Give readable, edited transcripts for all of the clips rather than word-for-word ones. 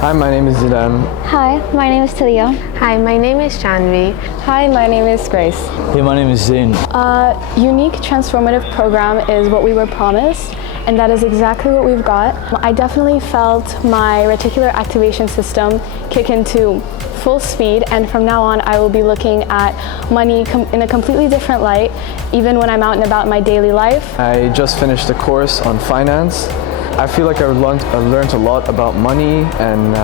Hi, my name is Zilan. Hi, my name is Talia. Hi, my name is Janvi. Hi, my name is Grace. Hey, my name is Zain. Unique transformative program is what we were promised, and that is exactly what we've got. I definitely felt my reticular activation system kick into full speed, and from now on I will be looking at money in a completely different light, even when I'm out and about in my daily life. I just finished a course on finance. I feel like I learned a lot about money and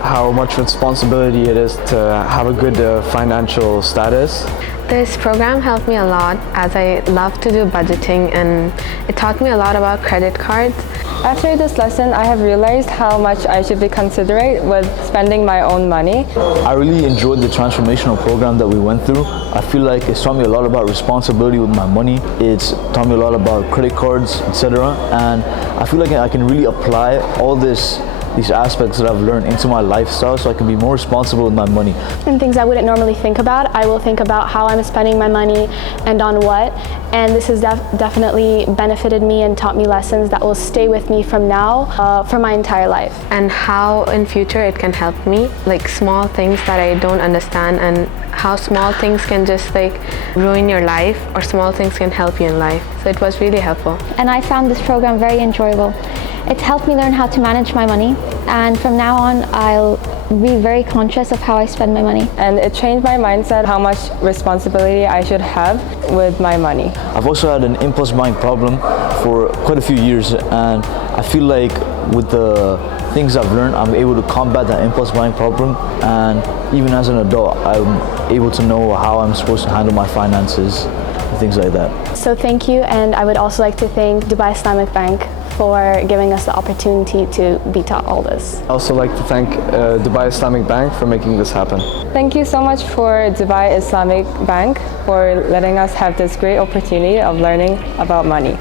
how much responsibility it is to have a good financial status. This program helped me a lot as I love to do budgeting, and it taught me a lot about credit cards. After this lesson, I have realized how much I should be considerate with spending my own money. I really enjoyed the transformational program that we went through. I feel like it's taught me a lot about responsibility with my money. It's taught me a lot about credit cards, etc. And I feel like I can really apply all these aspects that I've learned into my lifestyle so I can be more responsible with my money. And things I wouldn't normally think about, I will think about how I'm spending my money and on what. And this has definitely benefited me and taught me lessons that will stay with me from now for my entire life. And how in future it can help me, like small things that I don't understand, and how small things can just like ruin your life, or small things can help you in life. So it was really helpful. And I found this program very enjoyable. It helped me learn how to manage my money, and from now on I'll be very conscious of how I spend my money. And it changed my mindset how much responsibility I should have with my money. I've also had an impulse buying problem for quite a few years, and I feel like with the things I've learned, I'm able to combat that impulse buying problem, and even as an adult, I'm able to know how I'm supposed to handle my finances and things like that. So thank you, and I would also like to thank Dubai Islamic Bank for giving us the opportunity to be taught all this. I also like to thank Dubai Islamic Bank for making this happen. Thank you so much for Dubai Islamic Bank for letting us have this great opportunity of learning about money.